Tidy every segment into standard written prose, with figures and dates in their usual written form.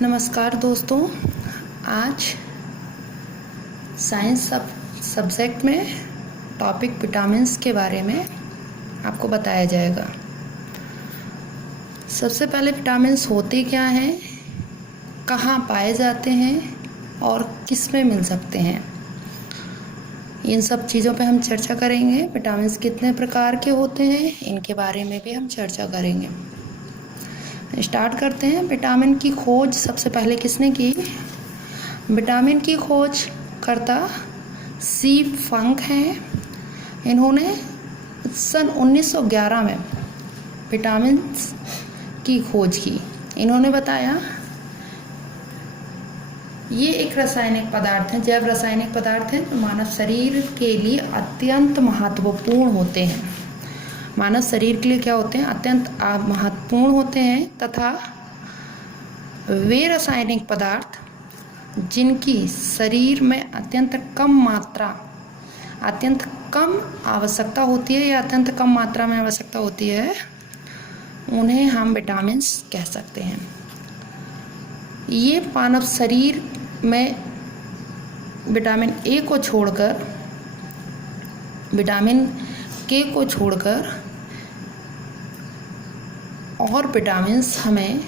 नमस्कार दोस्तों। आज साइंस सब्जेक्ट में टॉपिक विटामिन्स के बारे में आपको बताया जाएगा। सबसे पहले विटामिन्स होते क्या हैं, कहाँ पाए जाते हैं और किस में मिल सकते हैं, इन सब चीज़ों पे हम चर्चा करेंगे। विटामिन्स कितने प्रकार के होते हैं इनके बारे में भी हम चर्चा करेंगे। स्टार्ट करते हैं। विटामिन की खोज सबसे पहले किसने की? विटामिन की खोज करता सी फंक हैं। इन्होंने सन 1911 में विटामिन की खोज की। इन्होंने बताया ये एक रासायनिक पदार्थ है, जैव रासायनिक पदार्थ है जो मानव शरीर के लिए अत्यंत महत्वपूर्ण होते हैं। मानव शरीर के लिए क्या होते हैं? अत्यंत महत्वपूर्ण होते हैं तथा वे रासायनिक पदार्थ जिनकी शरीर में अत्यंत कम आवश्यकता होती है या अत्यंत कम मात्रा में आवश्यकता होती है, उन्हें हम विटामिन्स कह सकते हैं। ये मानव शरीर में विटामिन ए को छोड़कर, विटामिन के को छोड़कर और विटामिन्स हमें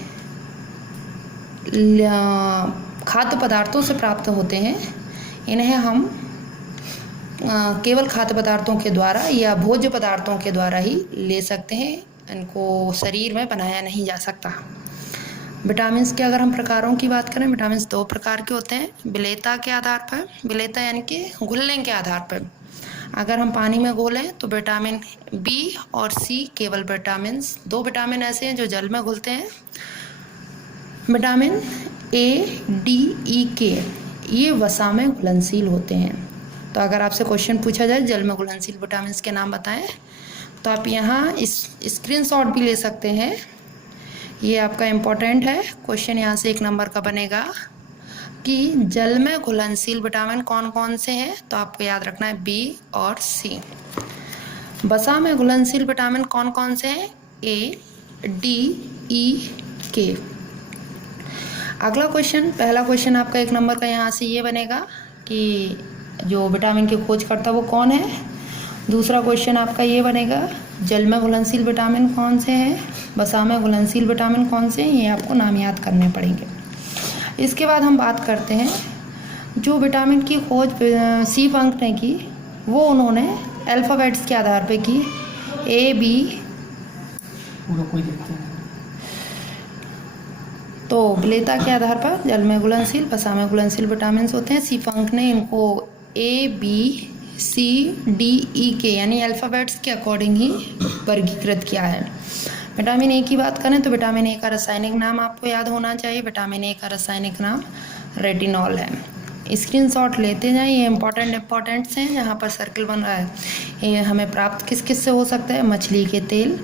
खाद्य पदार्थों से प्राप्त होते हैं। इन्हें हम केवल खाद्य पदार्थों के द्वारा या भोज्य पदार्थों के द्वारा ही ले सकते हैं, इनको शरीर में बनाया नहीं जा सकता। विटामिन्स के अगर हम प्रकारों की बात करें, विटामिन्स दो प्रकार के होते हैं। विलेयता के आधार पर, विलेयता यानी कि घुलने के आधार पर। अगर हम पानी में घोलें तो विटामिन बी और सी केवल विटामिन्स, दो विटामिन ऐसे हैं जो जल में घुलते हैं। विटामिन ए, डी, ई, के ये वसा में घुलनशील होते हैं। तो अगर आपसे क्वेश्चन पूछा जाए जल में घुलनशील विटामिन्स के नाम बताएं, तो आप यहाँ इस स्क्रीनशॉट भी ले सकते हैं। ये आपका इम्पोर्टेंट है क्वेश्चन, यहाँ से 1 नंबर का बनेगा कि जल में घुलनशील विटामिन कौन कौन से हैं। तो आपको याद रखना है बी और सी। वसा में घुलनशील विटामिन कौन कौन से हैं? ए, डी, ई, के। अगला क्वेश्चन, पहला क्वेश्चन आपका 1 नंबर का यहाँ से ये बनेगा कि जो विटामिन की खोज करता वो कौन है। दूसरा क्वेश्चन आपका ये बनेगा जल में घुलनशील विटामिन कौन से हैं, वसा में घुलनशील विटामिन कौन से हैं, ये आपको नाम याद करने पड़ेंगे। इसके बाद हम बात करते हैं जो विटामिन की खोज सी फंक ने की, वो उन्होंने अल्फ़ाबेट्स के आधार पे की। ए, बी, कोई देखते हैं तो विलेयता के आधार पर जल में घुलनशील, वसा में घुलनशील विटामिन होते हैं। सी फंक ने इनको ए, बी, सी, डी, ई, के यानी अल्फ़ाबेट्स के अकॉर्डिंग ही वर्गीकृत किया है। विटामिन ए की बात करें तो विटामिन ए का रासायनिक नाम आपको याद होना चाहिए। विटामिन ए का रासायनिक नाम रेटिनॉल है। स्क्रीनशॉट लेते जाएं, ये इंपॉर्टेंट्स हैं जहाँ पर सर्कल बन रहा है। ये हमें प्राप्त किस किस से हो सकता है? मछली के तेल,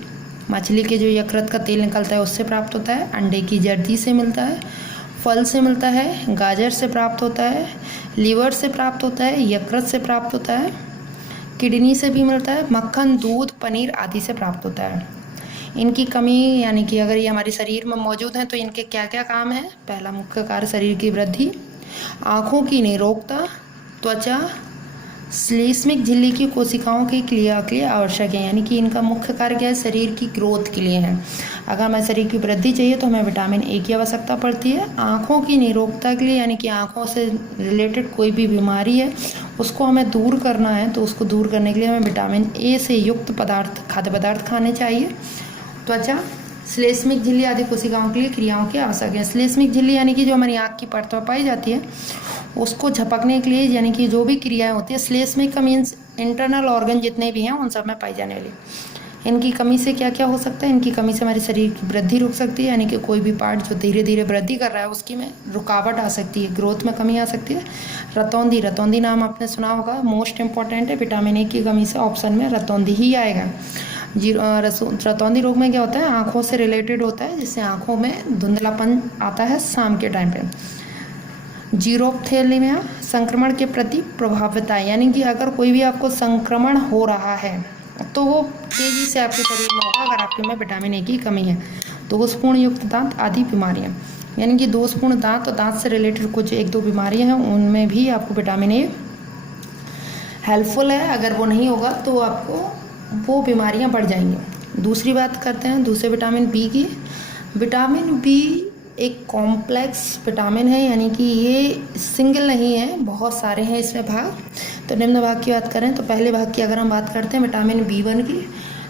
मछली के जो यकृत का तेल निकलता है उससे प्राप्त होता है। अंडे की जर्दी से मिलता है, फल से मिलता है, गाजर से प्राप्त होता है, लीवर से प्राप्त होता है, यकृत से प्राप्त होता है, किडनी से भी मिलता है, मक्खन, दूध, पनीर आदि से प्राप्त होता है। इनकी कमी यानी कि अगर ये हमारे शरीर में मौजूद हैं तो इनके क्या क्या काम हैं? पहला मुख्य कार्य शरीर की वृद्धि, आँखों की निरोगता, त्वचा, श्लेष्मिक झिल्ली की कोशिकाओं की क्रिया के लिए आवश्यक है। यानी कि इनका मुख्य कार्य क्या है? शरीर की ग्रोथ के लिए है। अगर हमें शरीर की वृद्धि चाहिए तो हमें विटामिन ए की आवश्यकता पड़ती है। आँखों की निरोगता के लिए यानी कि आँखों से रिलेटेड कोई भी बीमारी है उसको हमें दूर करना है, तो उसको दूर करने के लिए हमें विटामिन ए से युक्त खाद्य पदार्थ खाने चाहिए। त्वचा, श्लेष्मिक झिल्ली आदि कोशिकाओं के लिए क्रियाओं की आवश्यक है। श्लेष्मिक झिल्ली यानी कि जो हमारी आँख की परत में पाई जाती है उसको झपकने के लिए, यानी कि जो भी क्रियाएं होती है, श्लेष्मिक का मीन्स इंटरनल ऑर्गन जितने भी हैं उन सब में पाई जाने वाली। इनकी कमी से क्या क्या हो सकता है? इनकी कमी से हमारे शरीर की वृद्धि रुक सकती है, यानी कि कोई भी पार्ट जो धीरे धीरे वृद्धि कर रहा है उसकी में रुकावट आ सकती है, ग्रोथ में कमी आ सकती है। रतौंधी नाम आपने सुना होगा, मोस्ट इंपॉर्टेंट है। विटामिन ए की कमी से ऑप्शन में रतौंधी ही आएगा। रतौंधी रोग में क्या होता है? आँखों से रिलेटेड होता है, जिससे आँखों में धुंधलापन आता है शाम के टाइम पे। जीरोप्थेलिमिया, संक्रमण के प्रति प्रभाविता, यानी कि अगर कोई भी आपको संक्रमण हो रहा है तो वो तेज़ी से आपके शरीर में होगा अगर आपके में विटामिन ए की कमी है। दोषपूर्ण युक्त दांत आदि बीमारियाँ। यानी कि दोषपूर्ण दांत और दांत से रिलेटेड कुछ 1-2 बीमारियां हैं, उनमें भी आपको विटामिन ए हेल्पफुल है। अगर वो नहीं होगा तो आपको वो बीमारियां बढ़ जाएंगी। दूसरी बात करते हैं दूसरे विटामिन बी की। विटामिन बी एक कॉम्प्लेक्स विटामिन है, यानी कि ये सिंगल नहीं है, बहुत सारे हैं इसमें भाग। तो निम्न भाग की बात करें तो पहले भाग की अगर हम बात करते हैं विटामिन बी1 की।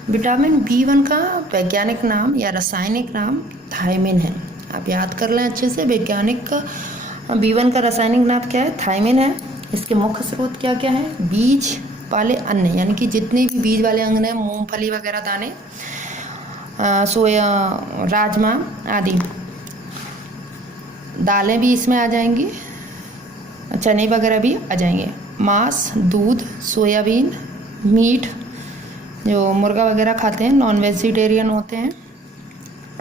विटामिन बी1 का वैज्ञानिक नाम या रासायनिक नाम थायमिन है। आप याद कर लें अच्छे से, वैज्ञानिक का बी1 का रासायनिक नाम क्या है, थायमिन है। इसके मुख्य स्रोत क्या क्या है, बीज वाले अन्न, यानी कि जितने भी बीज वाले अन्न हैं, मूंगफली वगैरह दाने, सोया, राजमा आदि दालें भी इसमें आ जाएंगी, चने वगैरह भी आ जाएंगे। मांस, दूध, सोयाबीन, मीट, जो मुर्गा वगैरह खाते हैं, नॉन वेजिटेरियन होते हैं,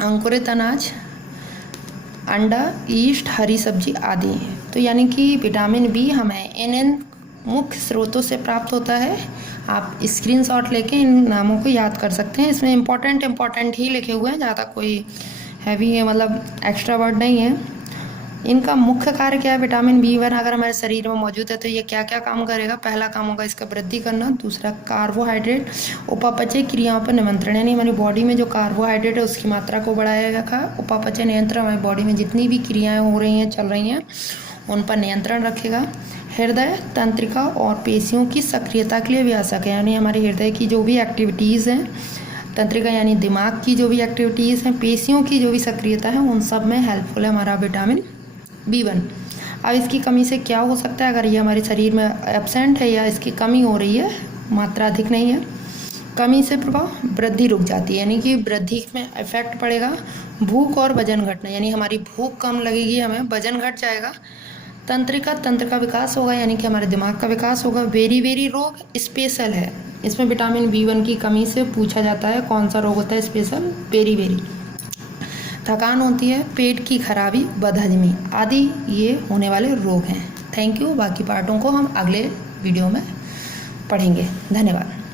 अंकुरित अनाज, अंडा, ईस्ट, हरी सब्जी आदि। तो यानी कि विटामिन बी हमें इन मुख्य स्रोतों से प्राप्त होता है। आप स्क्रीनशॉट लेके इन नामों को याद कर सकते हैं। इसमें इम्पोर्टेंट ही लिखे हुए हैं, ज़्यादा कोई हैवी है मतलब एक्स्ट्रा वर्ड नहीं है। इनका मुख्य कार्य क्या है, विटामिन बी1 अगर हमारे शरीर में मौजूद है तो ये क्या क्या काम करेगा। पहला काम होगा इसका वृद्धि करना, दूसरा कार्बोहाइड्रेट उपापचय क्रियाओं पर नियंत्रण, यानी हमारी बॉडी में जो कार्बोहाइड्रेट है उसकी मात्रा को बढ़ाएगा। उपापचय नियंत्रण, हमारी बॉडी में जितनी भी क्रियाएं हो रही हैं, चल रही हैं, उन पर नियंत्रण रखेगा। हृदय, तंत्रिका और पेशियों की सक्रियता के लिए भी आवश्यक है, यानी हमारे हृदय की जो भी एक्टिविटीज़ हैं, तंत्रिका यानी दिमाग की जो भी एक्टिविटीज़ हैं, पेशियों की जो भी सक्रियता है, उन सब में हेल्पफुल है हमारा विटामिन बी1। अब इसकी कमी से क्या हो सकता है, अगर ये हमारे शरीर में एब्सेंट है या इसकी कमी हो रही है, मात्रा अधिक नहीं है, कमी से प्रभाव वृद्धि रुक जाती है, यानी कि वृद्धि में इफेक्ट पड़ेगा। भूख और वजन घटना, यानी हमारी भूख कम लगेगी, हमें वजन घट जाएगा। तंत्र का विकास होगा, यानी कि हमारे दिमाग का विकास होगा। वेरी रोग स्पेशल है, इसमें विटामिन बी1 की कमी से पूछा जाता है कौन सा रोग होता है स्पेशल, वेरी। थकान होती है, पेट की खराबी, बदहजमी आदि ये होने वाले रोग हैं। Thank you. बाकी पार्टों को हम अगले वीडियो में पढ़ेंगे। धन्यवाद।